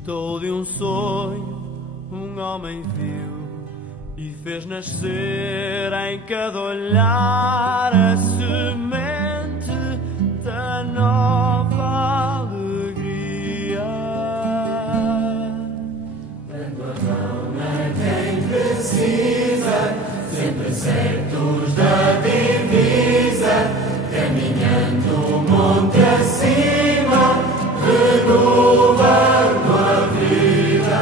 Despertou de um sonho, um homem viu e fez nascer em cada olhar a semente da nova alegria. Dando a mão a quem precisa, sempre certos da divisa, caminhando o monte acima, renovando a vida.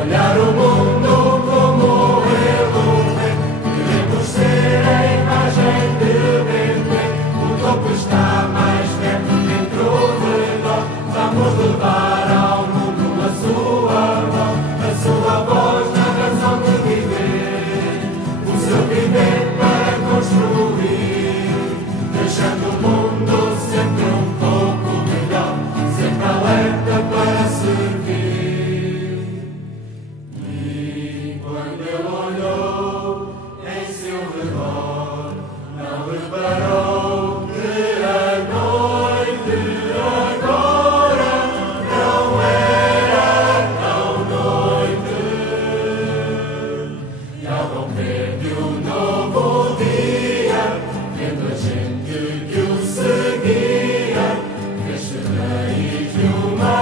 Olhar o mundo como ele vê, queremos ser a imagem de Bebê. O topo está mais perto dentro de nós, vamos levar ao mundo a sua voz na razão de viver, o seu viver para construir, deixando o mundo sempre um pouco melhor, sempre alerta para servir. E quando ele olhou em seu redor, não reparou que a noite agora não era tão noite. E ao romper de um novo dia, vendo a gente que o seguia, fez-se raiz de uma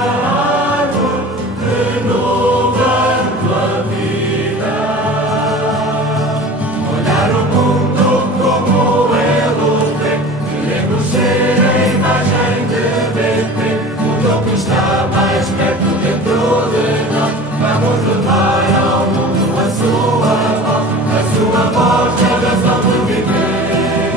árvore, renovando a vida. Olhar o mundo como ele o vê, queremos ser a imagem de Bebê. O topo está mais perto dentro de nós, vamos levar ao mundo a sua voz na razão de viver,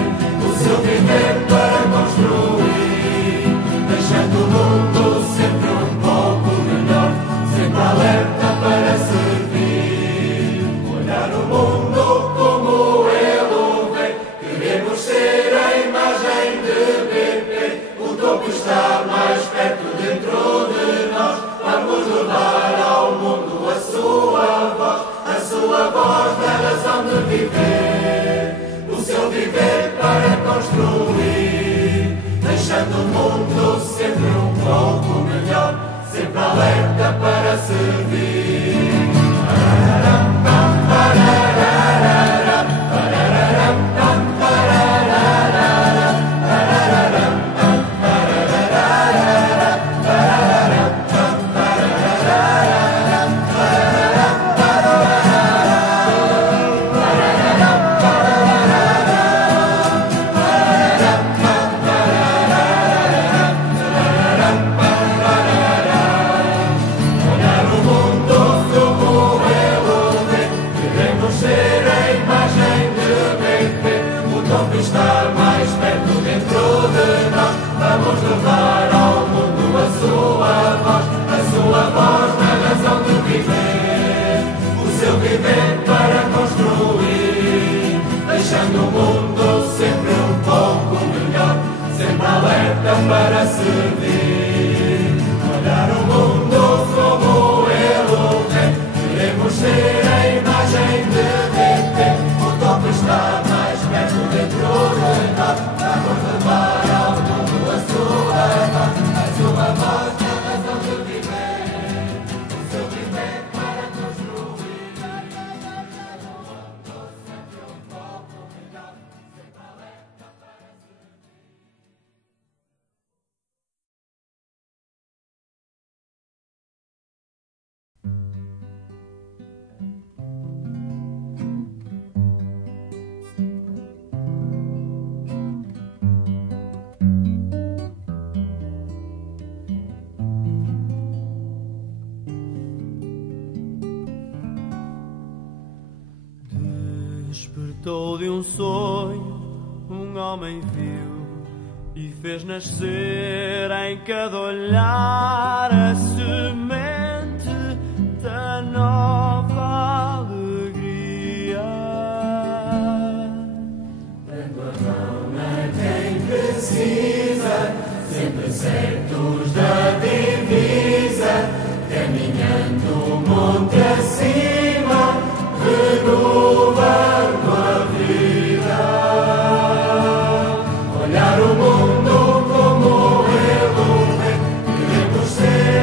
o seu viver para construir, deixando o mundo sempre um pouco melhor, sempre alerta para servir. Olhar o mundo como ele o vê, queremos ser a imagem de Bebê. O topo está mais perto dentro de nós, vamos levar ao mundo a sua voz na razão de viver, o seu viver para construir, deixando o mundo sempre um pouco melhor, sempre alerta para servir. Está mais perto dentro de nós, vamos levar ao mundo a sua voz na razão de viver, o seu viver para construir, deixando o mundo sempre um pouco melhor, sempre alerta para servir. Olhar o mundo como ele o vê, queremos ser a imagem de Bebê. O topo está mais perto dentro de nós, vamos levar ao mundo a sua voz na razão de viver, o seu viver para construir, deixando o mundo sempre um pouco melhor, sempre alerta para servir. Despertou de um sonho, um homem viu e fez nascer em cada olhar a semente da nova alegria. Dando a mão a quem precisa, sempre certos da divisa, caminhando o monte acima, renovando a vida. Olhar o mundo como ele o vê, queremos ser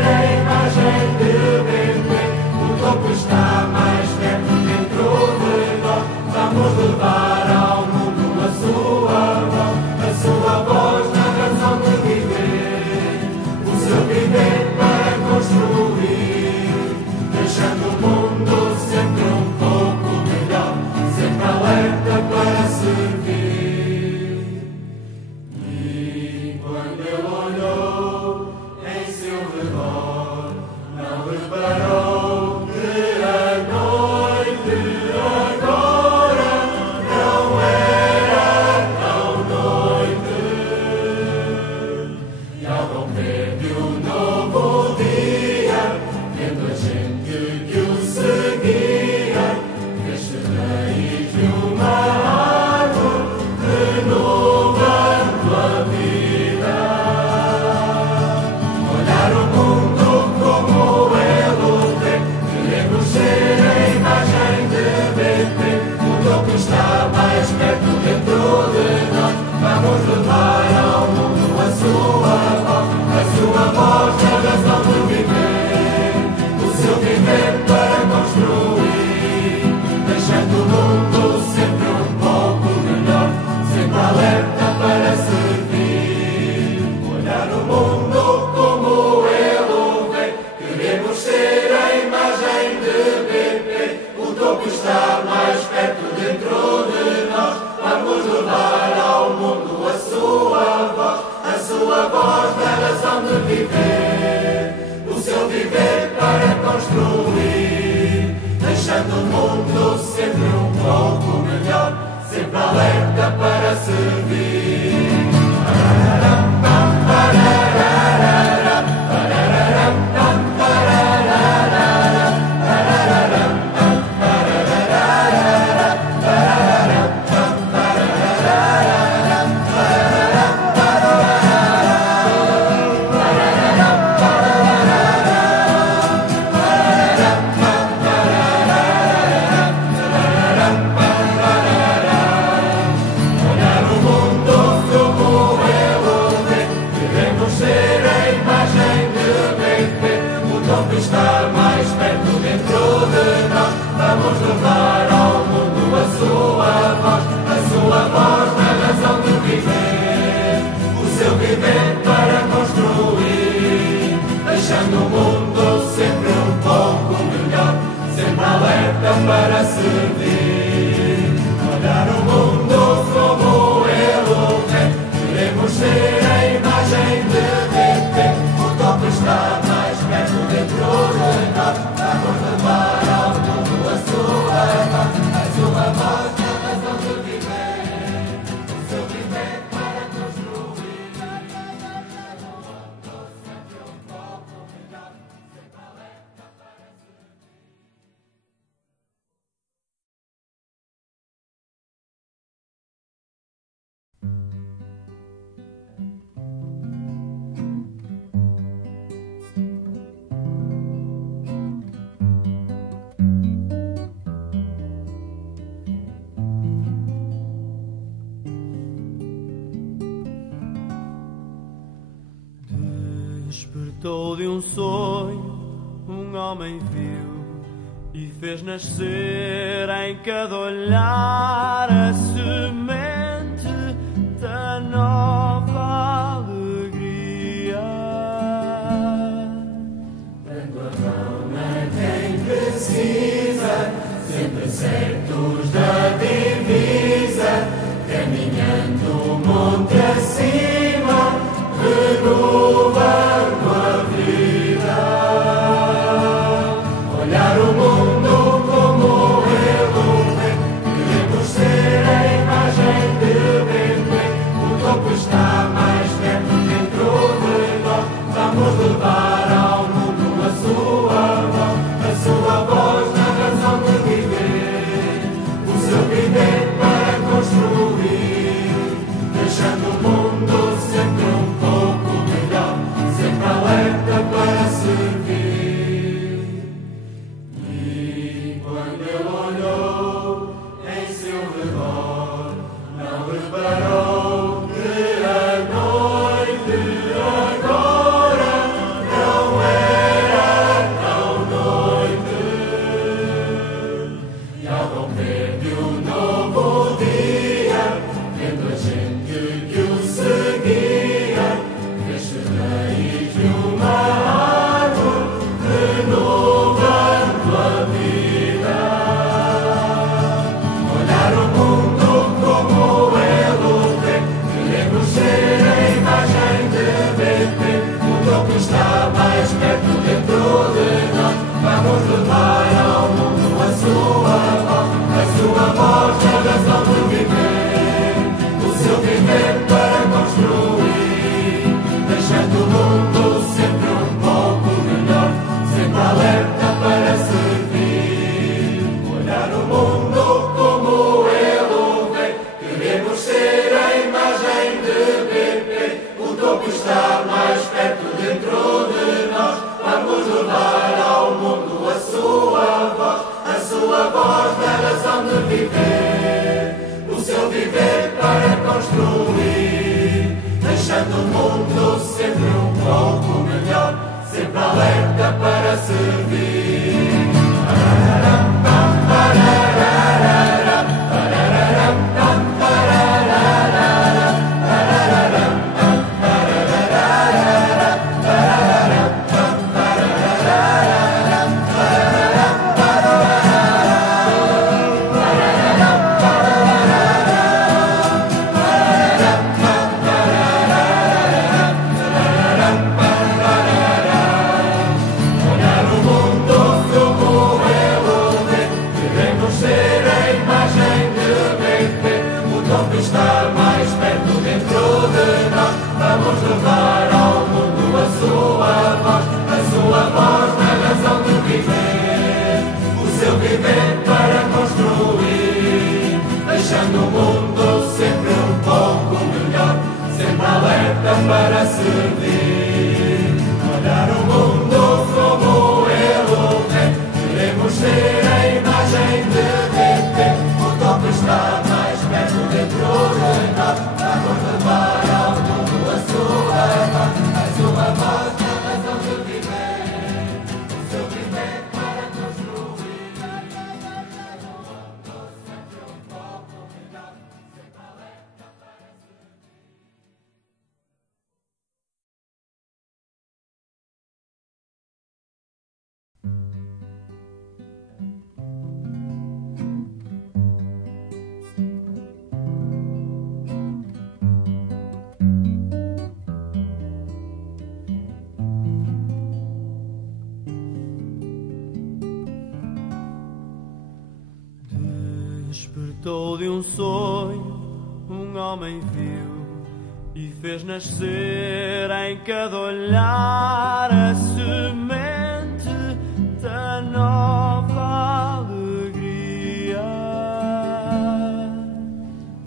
para servir. Olhar o mundo como Ele vê, queremos ser a imagem de Deus. O toque está mais perto dentro de nós, vamos levar ao mundo a sua voz, a sua voz, a razão de viver, o seu viver para construir. O mundo sempre um pouco melhor, sempre alerta para servir. Despertou de um sonho, um homem viu e fez nascer em cada olhar a semente da nova alegria. Dando a mão a quem precisa, sempre certos da divisa, caminhando o monte acima, renovando a vida. Olhar o mundo como Ele vê, queremos ser a imagem de Deus. O topo está mais perto dentro de nós, vamos levar ao mundo a sua voz na razão de viver, o seu viver para construir, deixando o mundo sempre um pouco melhor, sempre alerta para servir. E quando ele olhou em seu redor, não reparou que a noite agora não era tão noite. E ao romper de um novo dia, vendo a gente que o seguia, fez-se raiz de uma árvore, renovando a vida. Olhar o mundo como Ele vê, queremos ser a imagem de Deus. O topo está mais perto dentro de nós, vamos levar ao mundo a sua voz, a razão de viver, o seu viver para construir, deixando o mundo sempre um pouco melhor, sempre alerta para servir. Olhar o mundo como Ele vê, queremos ser a imagem de Deus. O topo está mais perto dentro de nós, vamos levar ao mundo a sua voz na razão de viver, o seu viver para construir, deixando o mundo sempre um pouco melhor, sempre alerta para servir. Olhar o mundo como Ele vê, queremos ser a imagem de Deus. O topo está mais perto dentro de nós, vamos levar ao mundo a sua voz na razão de viver, o seu viver para construir, deixando o mundo sempre um pouco melhor, sempre alerta para servir. Olhar o mundo como Ele vê, queremos ser a imagem de Deus. O topo está mais perto dentro de nós, vamos levar ao mundo a sua voz. Despertou de um sonho, um homem viu e fez nascer em cada olhar a semente da nova alegria.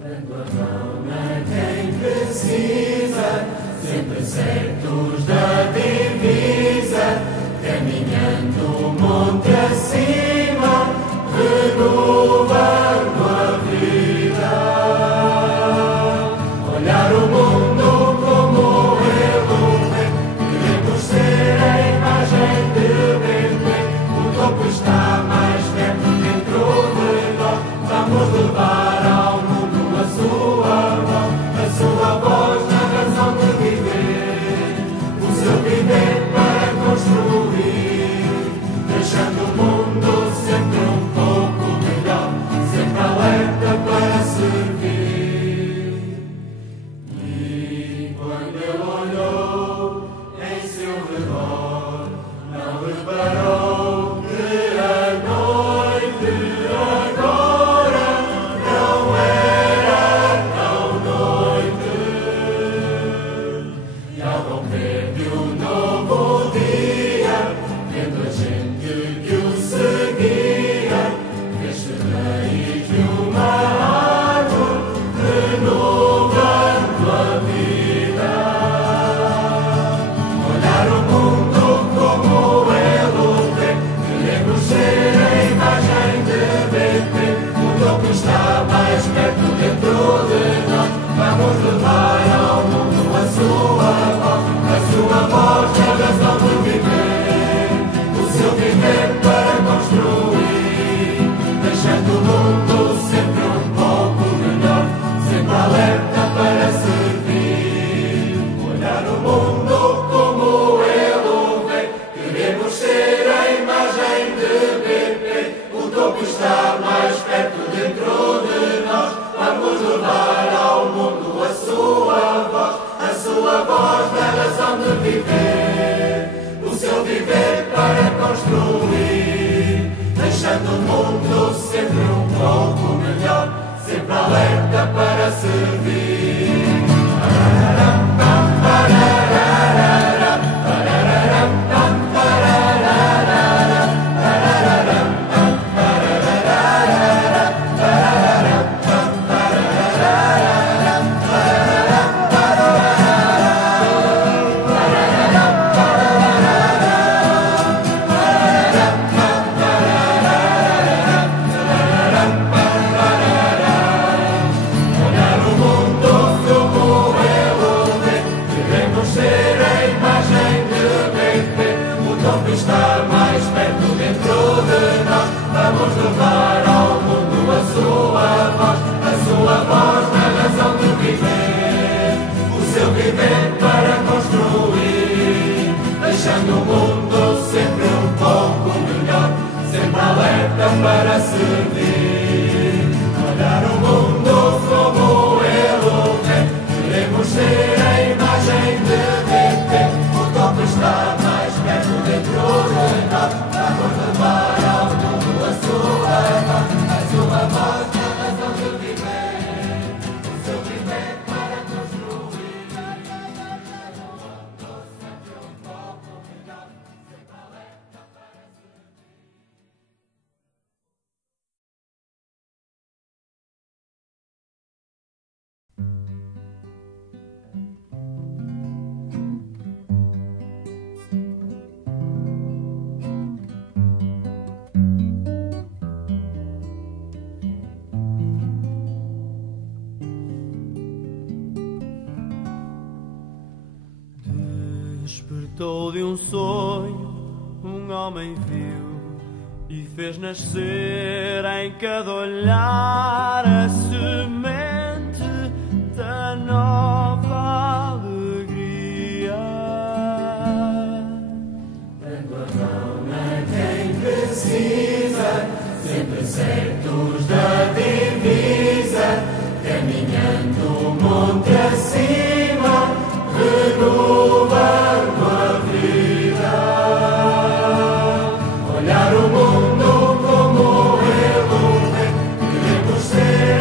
Dando a mão a quem precisa, sempre certos da divisa, caminhando o monte acima, renovando a vida. Olhar o mundo como ele o vê, queremos ser a imagem de Belém. O topo está mais perto dentro de nós, vamos levar ao mundo a sua voz na razão de viver, o seu viver para construir, deixando o mundo sempre um pouco melhor, sempre alerta para servir. E quando ele olhou em seu redor, não reparou que a noite agora não era tão noite. E ao romper de um novo dia, vendo a gente que o seguia, fez-se raiz de uma árvore, renovando a vida. Olhar o mundo como ele o vê, queremos ser a imagem de Belém. O topo está mais perto dentro de nós, vamos levar ao mundo a sua voz na razão de viver, o seu viver para construir, deixando o mundo sempre um pouco melhor, sempre alerta para servir. Olhar o mundo como ele o vê, queremos ser a imagem de Belém. O topo está mais perto dentro de nós, vamos levar ao mundo a sua voz na razão de viver, o seu viver para construir, deixando o mundo sempre um pouco melhor, sempre alerta para servir. Olhar o mundo como ele o vê, queremos ser a imagem de Belém. O topo está mais perto dentro de nós, vamos levar ao mundo a sua voz na razão de viver, o seu viver para construir, deixando o mundo sempre um pouco melhor, sempre alerta para servir. Olhar o mundo como ele o vê, queremos ser a imagem de Belém. O topo está mais perto dentro de nós, vamos levar ao mundo a sua voz na razão de viver, o seu viver para construir, deixando o mundo sempre um pouco melhor, sempre alerta para servir. Despertou de um sonho, um homem viu e fez nascer em cada olhar a semente da nova alegria. Dando a mão a quem precisa, sempre certos da divisa, caminhando o monte acima, renovando a vida. Olhar o mundo como ele o vê, queremos ser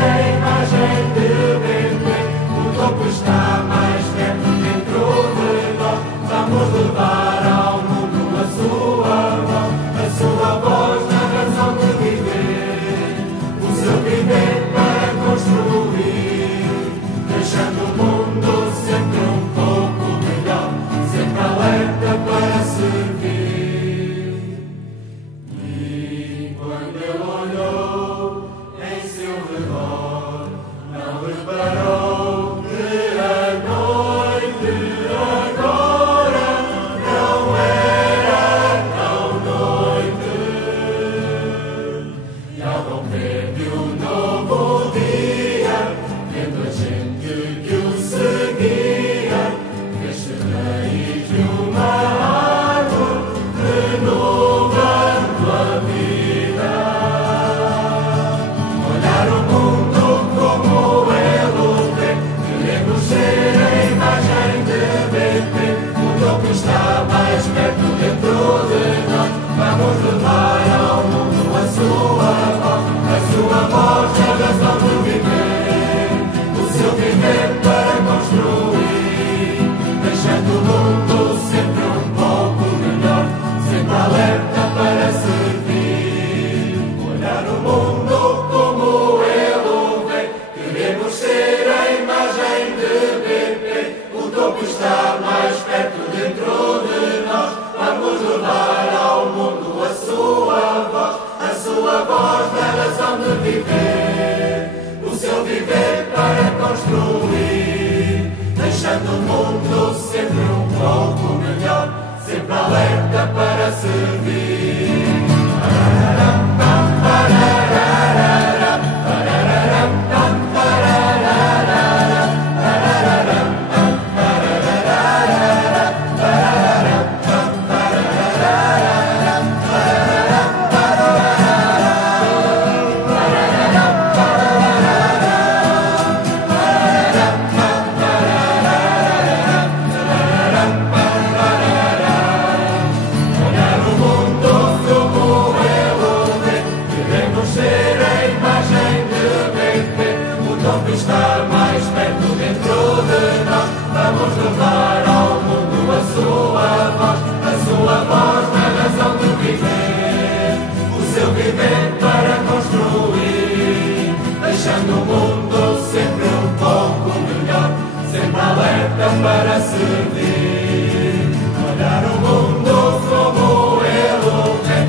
alerta para servir. Olhar o mundo como ele vê,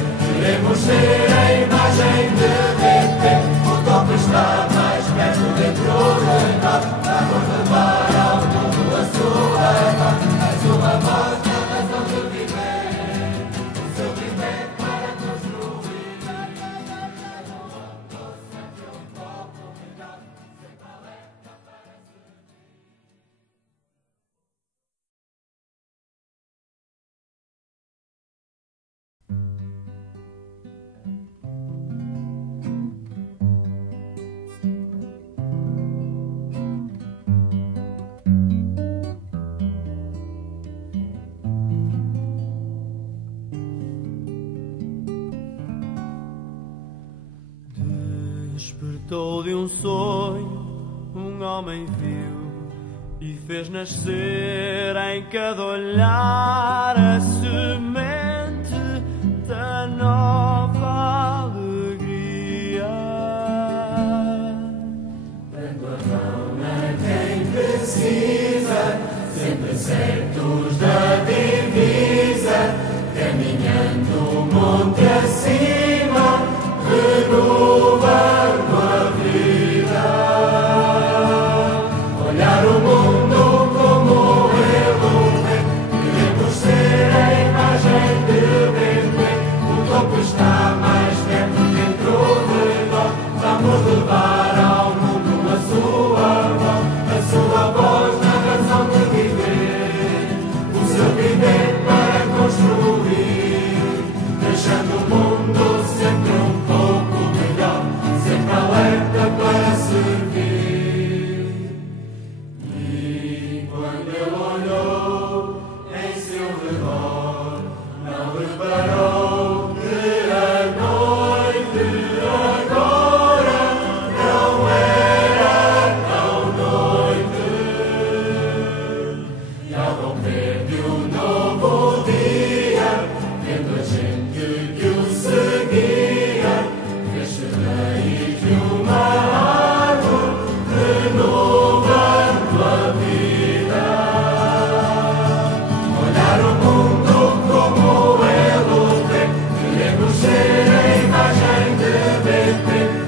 queremos ser a imagem de Deus. O toque está mais perto dentro de nós, vamos levar ao mundo a sua voz, a sua voz na razão de viver, o seu viver para construir. O mundo sempre um pouco melhor, sempre alerta para servir. Despertou de um sonho, um homem viu e fez nascer em cada olhar a semente da nova alegria. Dando a mão a quem precisa, sempre certos da divisa, caminhando monte acima, renovando a vida. Olhar o mundo como ele vê, queremos ser a imagem de Deus. O toque está mais perto dentro de nós, vamos levar ao mundo a sua voz na razão de viver, o seu viver para construir, deixando o mundo sempre um pouco melhor, sempre alerta para servir. E quando ele olhou em seu redor, não reparou que a noite agora não era tão noite. E ao romper de um novo dia, vendo a gente que o seguia, fez-se raiz de uma árvore, renovando a vida. Olhar o mundo como ele vê, queremos ser a imagem de Deus.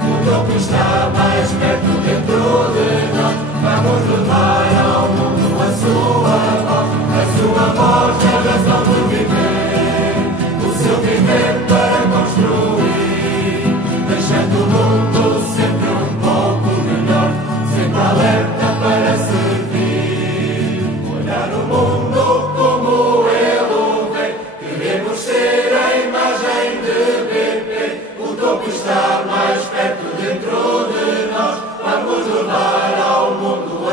O toque está mais perto dentro de nós, vamos levar ao mundo a sua voz na razão de viver, o seu viver para construir, deixando o mundo sempre um pouco melhor, sempre alerta para servir. Olhar o mundo como ele vê, queremos ser a imagem de Deus. O toque está mais perto dentro de nós, vamos levar ao mundo a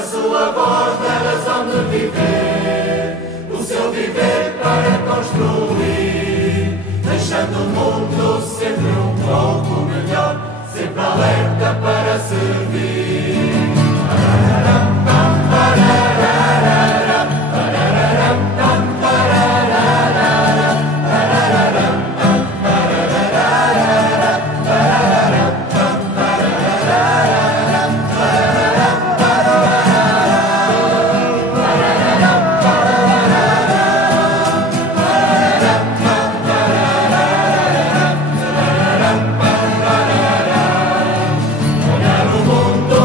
sua voz na razão de viver, o seu viver para construir, deixando o mundo sempre um pouco melhor, sempre alerta para servir. Olhar o mundo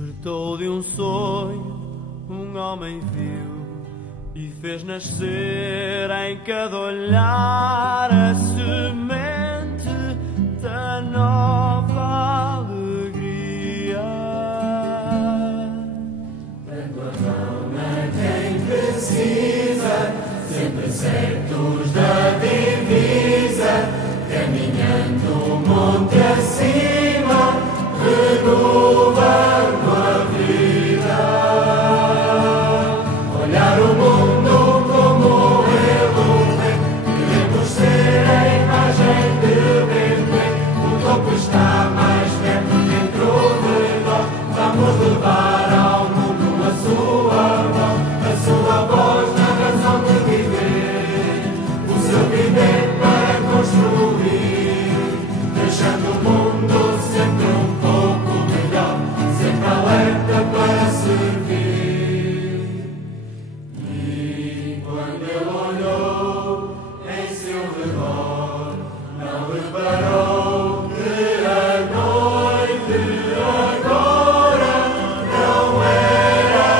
Despertou de um sonho, um homem viu e fez nascer em cada olhar a semente da nova alegria. Dando a mão a quem precisa, sempre certos da divisa, caminhando monte acima, renovando a vida. Olhar o mundo como ele vê, queremos ser a imagem de Belém. O topo está mais perto dentro de nós, vamos levar ao mundo a sua voz na razão de viver, o seu viver para construir, deixando o mundo sempre um pouco melhor, sempre alerta para servir. E quando ele olhou em seu redor, não reparou que a noite agora não era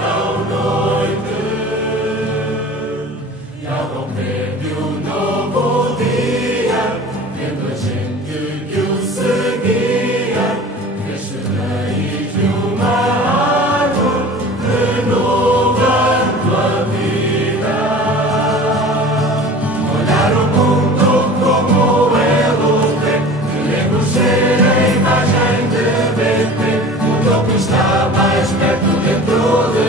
tão noite. E ao romper de um novo dia, vendo a gente que o seguia, fez-se raiz de uma árvore, renovando a vida. Olhar o mundo como ele vê, queremos ser a imagem de Belém. O topo está mais perto dentro de